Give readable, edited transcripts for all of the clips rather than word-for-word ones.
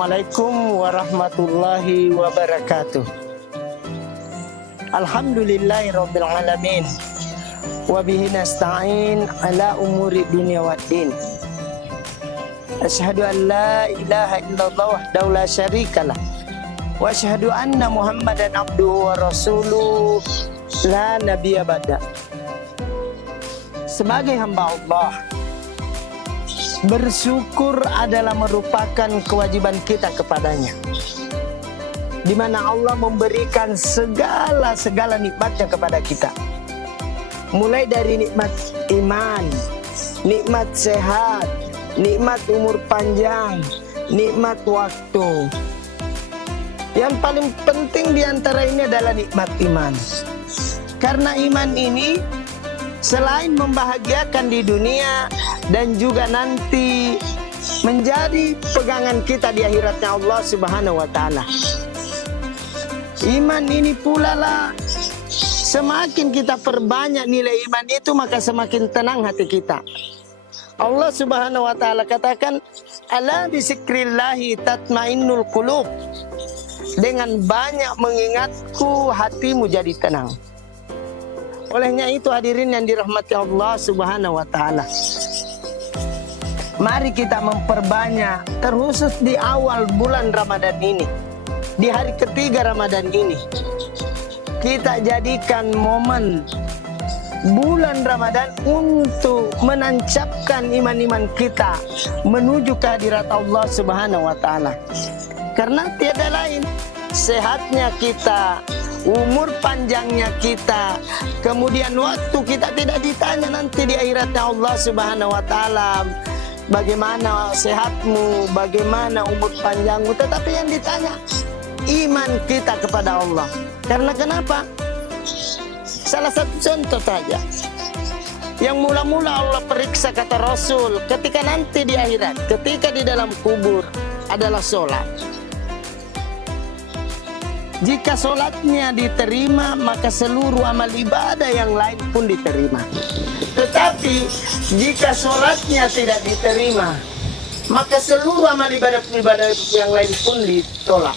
Assalamualaikum warahmatullahi wabarakatuh. Alhamdulillahirabbil alamin. Wa bihi nasta'in ala umuri dunya waddin. Asyhadu an la ilaha illallah wahdahu la syarikalah. Wa asyhadu anna Muhammadan abduhu wa rasuluh la nabiyya ba'da. Sebagai hamba Allah, bersyukur adalah merupakan kewajiban kita kepadanya, di mana Allah memberikan segala nikmatnya kepada kita, mulai dari nikmat iman, nikmat sehat, nikmat umur panjang, nikmat waktu. Yang paling penting diantara ini adalah nikmat iman, karena iman ini selain membahagiakan di dunia dan juga nanti menjadi pegangan kita di akhiratnya Allah Subhanahu wa taala. Iman ini pula lah, semakin kita perbanyak nilai iman itu, maka semakin tenang hati kita. Allah Subhanahu wa taala katakan, "Ala bizikrillahi tatmainnul qulub." Dengan banyak mengingatku, hatimu jadi tenang. Olehnya itu hadirin yang dirahmati Allah Subhanahu wa taala, mari kita memperbanyak, terkhusus di awal bulan Ramadan ini, di hari ketiga Ramadan ini, kita jadikan momen bulan Ramadan untuk menancapkan iman-iman kita menuju kehadirat Allah Subhanahu wa taala. Karena tiada lain, sehatnya kita, umur panjangnya kita, kemudian waktu kita tidak ditanya nanti di akhiratnya Allah Subhanahu wa taala, bagaimana sehatmu, bagaimana umur panjangmu, tetapi yang ditanya iman kita kepada Allah. Karena kenapa? Salah satu contoh saja, yang mula-mula Allah periksa, kata Rasul, ketika nanti di akhirat, ketika di dalam kubur, adalah sholat. Jika sholatnya diterima, maka seluruh amal ibadah yang lain pun diterima. Tetapi jika sholatnya tidak diterima, maka seluruh amal ibadah yang lain pun ditolak,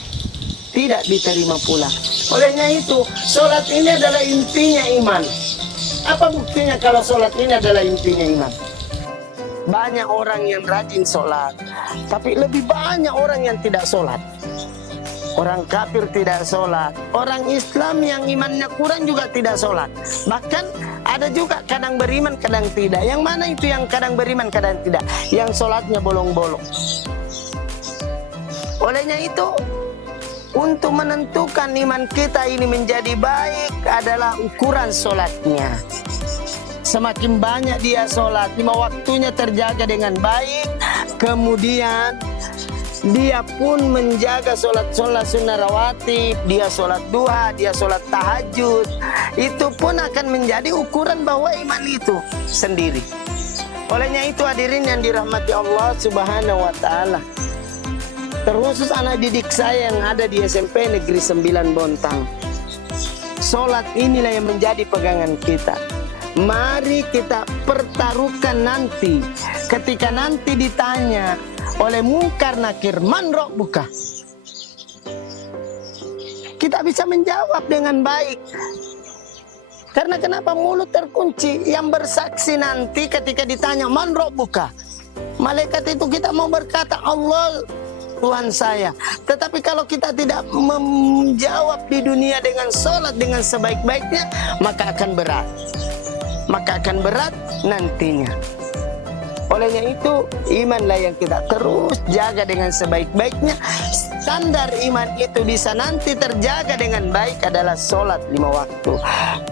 tidak diterima pula. Olehnya itu, sholat ini adalah intinya iman. Apa buktinya kalau sholat ini adalah intinya iman? Banyak orang yang rajin sholat, tapi lebih banyak orang yang tidak sholat. Orang kafir tidak sholat, orang Islam yang imannya kurang juga tidak sholat. Bahkan ada juga kadang beriman, kadang tidak. Yang mana itu yang kadang beriman, kadang tidak? Yang sholatnya bolong-bolong. Olehnya itu, untuk menentukan iman kita ini menjadi baik adalah ukuran sholatnya. Semakin banyak dia sholat, 5 waktunya terjaga dengan baik, kemudian dia pun menjaga sholat sunnah rawatib, dia sholat duha, dia sholat tahajud, itu pun akan menjadi ukuran bahwa iman itu sendiri. Olehnya itu hadirin yang dirahmati Allah Subhanahu wa taala, terkhusus anak didik saya yang ada di SMP Negeri 9 Bontang, sholat inilah yang menjadi pegangan kita. Mari kita pertaruhkan nanti, ketika nanti ditanya oleh Munkar Nakir, man rabbuka, kita bisa menjawab dengan baik. Karena kenapa? Mulut terkunci. Yang bersaksi nanti ketika ditanya man rabbuka, malaikat itu kita mau berkata Allah Tuhan saya. Tetapi kalau kita tidak menjawab di dunia dengan sholat dengan sebaik-baiknya, maka akan berat. Maka akan berat nantinya. Olehnya itu, imanlah yang kita terus jaga dengan sebaik-baiknya. Standar iman itu bisa nanti terjaga dengan baik adalah sholat 5 waktu.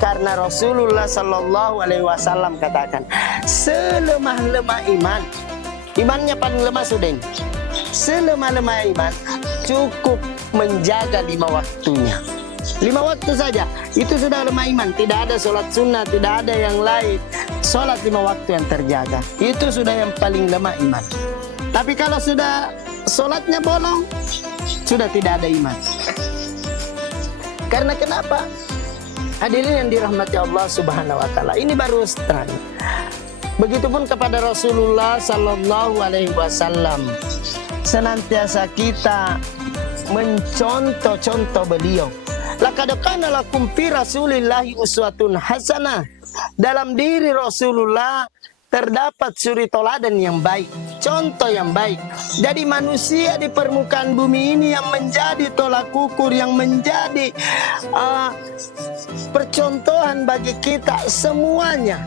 Karena Rasulullah Sallallahu Alaihi Wasallam katakan, selemah-lemah iman, imannya paling lemah sudah, selemah-lemah iman cukup menjaga 5 waktunya. 5 waktu saja, itu sudah lemah iman. Tidak ada sholat sunnah, tidak ada yang lain. Sholat 5 waktu yang terjaga, itu sudah yang paling lemah iman. Tapi kalau sudah sholatnya bolong, sudah tidak ada iman. Karena kenapa? Hadirin yang dirahmati Allah Subhanahu wa taala, ini baru terang. Begitupun kepada Rasulullah Sallallahu Alaihi Wasallam. senantiasa kita mencontoh-contoh beliau. Laqad kana lakum fi Rasulillahi uswatun hasanah. Dalam diri Rasulullah terdapat suri toladan yang baik, contoh yang baik. Jadi manusia di permukaan bumi ini yang menjadi tolak ukur, yang menjadi percontohan bagi kita semuanya.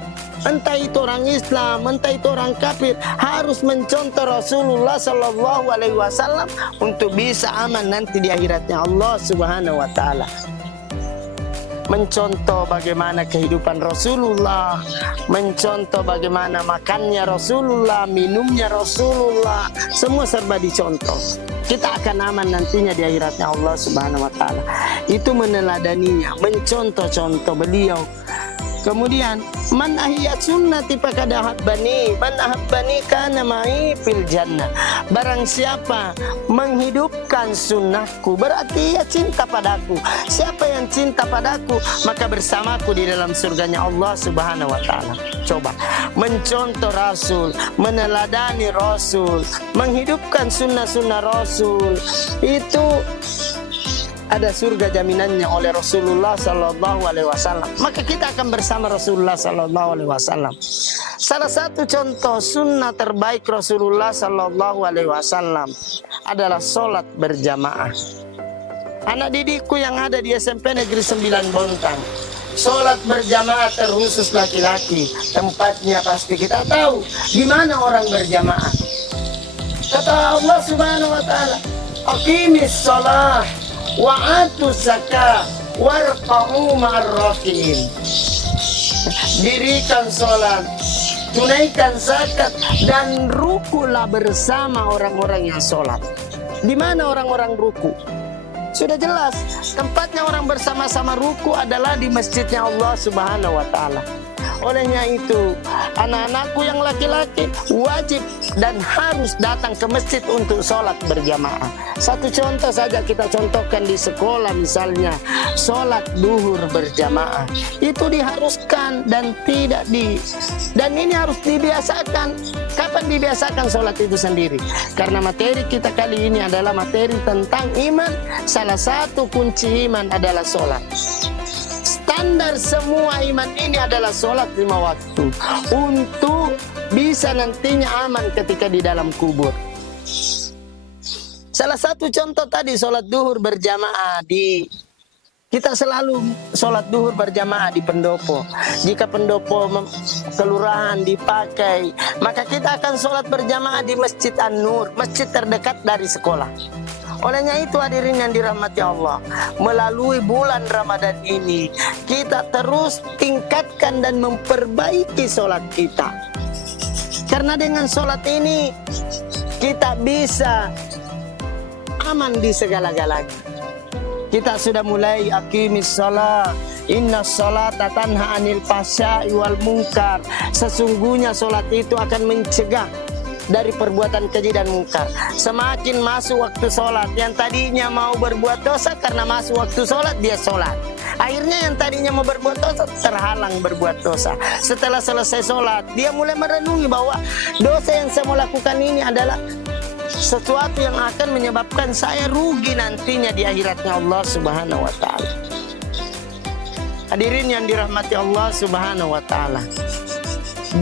Entah itu orang Islam, entah itu orang kafir, harus mencontoh Rasulullah Sallallahu Alaihi Wasallam untuk bisa aman nanti di akhiratnya Allah Subhanahu Wa Taala. Mencontoh bagaimana kehidupan Rasulullah, mencontoh bagaimana makannya Rasulullah, minumnya Rasulullah, semua serba dicontoh. Kita akan aman nantinya di akhiratnya Allah Subhanahu Wa Taala. Itu meneladaninya, mencontoh-contoh beliau. Kemudian man ahya sunnati faqad ahabbani, man ahabbani kana ma'i fil jannah. Barang siapa menghidupkan sunnahku, berarti ia cinta padaku. Siapa yang cinta padaku, maka bersamaku di dalam surganya Allah Subhanahu Wa Taala. Coba mencontoh Rasul, meneladani Rasul, menghidupkan sunnah-sunnah Rasul, itu ada surga jaminannya oleh Rasulullah Sallallahu Alaihi Wasallam. Maka kita akan bersama Rasulullah Sallallahu Alaihi Wasallam. Salah satu contoh sunnah terbaik Rasulullah Sallallahu Alaihi Wasallam adalah sholat berjamaah. Anak didikku yang ada di SMP Negeri 9 Bontang, sholat berjamaah terkhusus laki-laki. Tempatnya pasti kita tahu di mana orang berjamaah. Kata Allah Subhanahu Wa Taala, aqimis sholah wa'atu zakah warqa'u ma'arrafi'in. Dirikan sholat, tunaikan zakat, dan rukulah bersama orang-orang yang sholat. Di mana orang-orang ruku? Sudah jelas, tempatnya orang bersama-sama ruku adalah di masjidnya Allah Subhanahu Wa Taala. Olehnya itu, anak-anakku yang laki-laki wajib dan harus datang ke masjid untuk sholat berjamaah. Satu contoh saja kita contohkan di sekolah, misalnya sholat duhur berjamaah. Itu diharuskan dan ini harus dibiasakan. Kapan dibiasakan sholat itu sendiri? Karena materi kita kali ini adalah materi tentang iman. Salah satu kunci iman adalah sholat. Standar semua iman ini adalah sholat 5 waktu untuk bisa nantinya aman ketika di dalam kubur. Salah satu contoh tadi sholat duhur berjamaah kita selalu sholat duhur berjamaah di pendopo. Jika pendopo kelurahan dipakai, maka kita akan sholat berjamaah di Masjid An-Nur, masjid terdekat dari sekolah. Olehnya itu hadirin yang dirahmati Allah, melalui bulan Ramadan ini kita terus tingkatkan dan memperbaiki sholat kita. Karena dengan sholat ini kita bisa aman di segala-galanya. Kita sudah mulai aqimis sholat, inna sholata tanha anil fahsya'i wal munkar. Sesungguhnya sholat itu akan mencegah dari perbuatan keji dan mungkar. Semakin masuk waktu sholat, yang tadinya mau berbuat dosa, karena masuk waktu sholat dia sholat. Akhirnya yang tadinya mau berbuat dosa terhalang berbuat dosa. Setelah selesai sholat, dia mulai merenungi bahwa dosa yang saya mau lakukan ini adalah sesuatu yang akan menyebabkan saya rugi nantinya di akhiratnya Allah Subhanahu Wa Taala. Hadirin yang dirahmati Allah Subhanahu Wa Taala,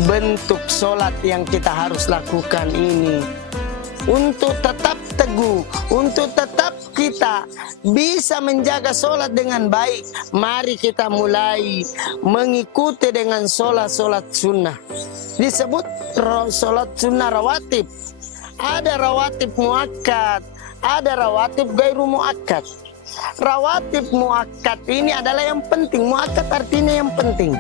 bentuk sholat yang kita harus lakukan ini untuk tetap teguh, untuk tetap kita bisa menjaga sholat dengan baik. Mari kita mulai mengikuti dengan sholat-sholat sunnah. Disebut sholat sunnah rawatib. Ada rawatib muakkad, ada rawatib gairu muakkad. Rawatib muakkad ini adalah yang penting. Muakkad artinya yang penting.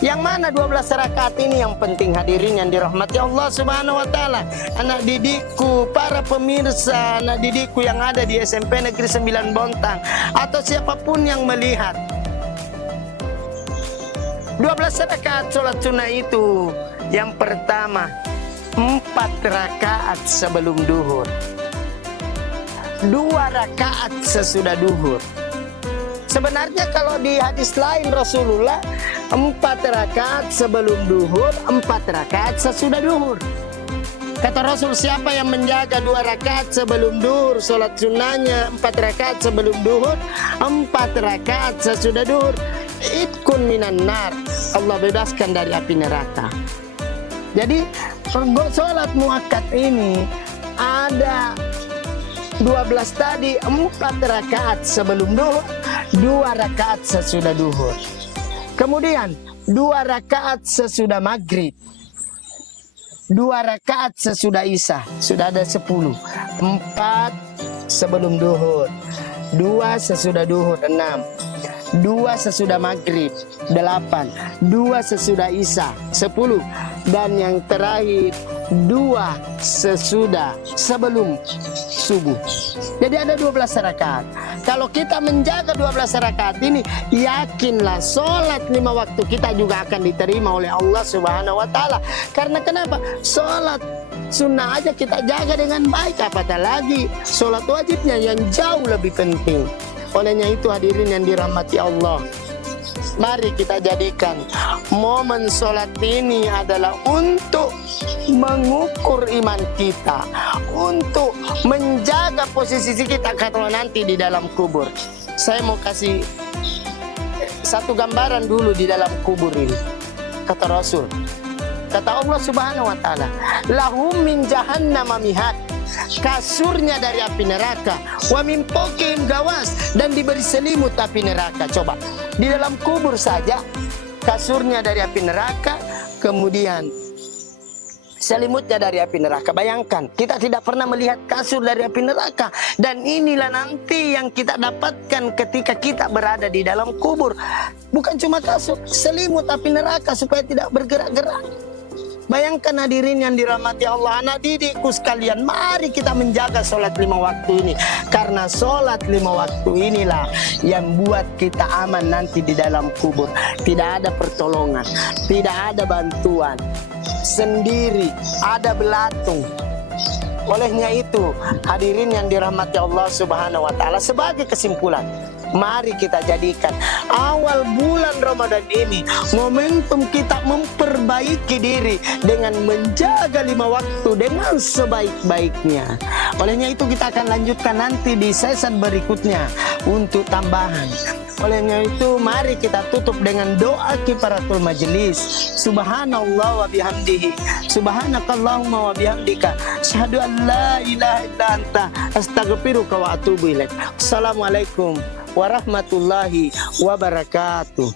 Yang mana 12 rakaat ini yang penting, hadirin yang dirahmati Allah Subhanahu Wa Taala. Anak didikku, para pemirsa, anak didikku yang ada di SMP Negeri 9 Bontang, atau siapapun yang melihat, 12 rakaat sholat sunnah itu, yang pertama 4 rakaat sebelum duhur, 2 rakaat sesudah duhur. Sebenarnya kalau di hadis lain Rasulullah 4 rakaat sebelum duhur, 4 rakaat sesudah duhur. Kata Rasul, siapa yang menjaga 2 rakaat sebelum duhur, sholat sunnahnya 4 rakaat sebelum duhur, 4 rakaat sesudah duhur, itkun minan nar, Allah bebaskan dari api neraka. Jadi sholat muakkad ini ada 12 tadi, 4 rakaat sebelum duhur, 2 rakaat sesudah duhur. Kemudian 2 rakaat sesudah maghrib, 2 rakaat sesudah isya, sudah ada 10. 4 sebelum duhur, 2 sesudah duhur 6, 2 sesudah maghrib 8, 2 sesudah isya 10, dan yang terakhir 2 sesudah sebelum subuh. Jadi ada 12 rakaat. Kalau kita menjaga 12 rakaat ini, yakinlah sholat 5 waktu kita juga akan diterima oleh Allah Subhanahu wa Ta'ala. Karena kenapa? Sholat sunnah aja kita jaga dengan baik, apatah lagi sholat wajibnya yang jauh lebih penting. Olehnya itu hadirin yang dirahmati Allah, mari kita jadikan momen sholat ini adalah untuk mengukur iman kita, untuk menjaga posisi kita kalau nanti di dalam kubur. Saya mau kasih satu gambaran dulu di dalam kubur ini. Kata Rasul, kata Allah Subhanahu wa Ta'ala, lahum min jahannama mihad, kasurnya dari api neraka, wa min fawqihim gawas, dan diberi selimut api neraka. Coba di dalam kubur saja kasurnya dari api neraka, kemudian selimutnya dari api neraka. Bayangkan, kita tidak pernah melihat kasur dari api neraka. Dan inilah nanti yang kita dapatkan ketika kita berada di dalam kubur. Bukan cuma kasur, selimut api neraka supaya tidak bergerak-gerak. Bayangkan hadirin yang dirahmati Allah, anak didikku sekalian, mari kita menjaga sholat 5 waktu ini. Karena sholat 5 waktu inilah yang buat kita aman nanti di dalam kubur. Tidak ada pertolongan, tidak ada bantuan, sendiri, ada belatung. Olehnya itu, hadirin yang dirahmati Allah Subhanahu wa Ta'ala, sebagai kesimpulan, mari kita jadikan awal bulan Ramadan ini momentum kita memperbaiki diri dengan menjaga 5 waktu dengan sebaik-baiknya. Olehnya itu kita akan lanjutkan nanti di season berikutnya untuk tambahan. Olehnya itu mari kita tutup dengan doa kifaratul majelis. Subhanallah wa bihamdihi, subhanakallahumma wa bihamdika, asyhadu an la ilaha illa anta, astaghfiruka wa atubu ilaik. Assalamualaikum warahmatullahi wabarakatuh.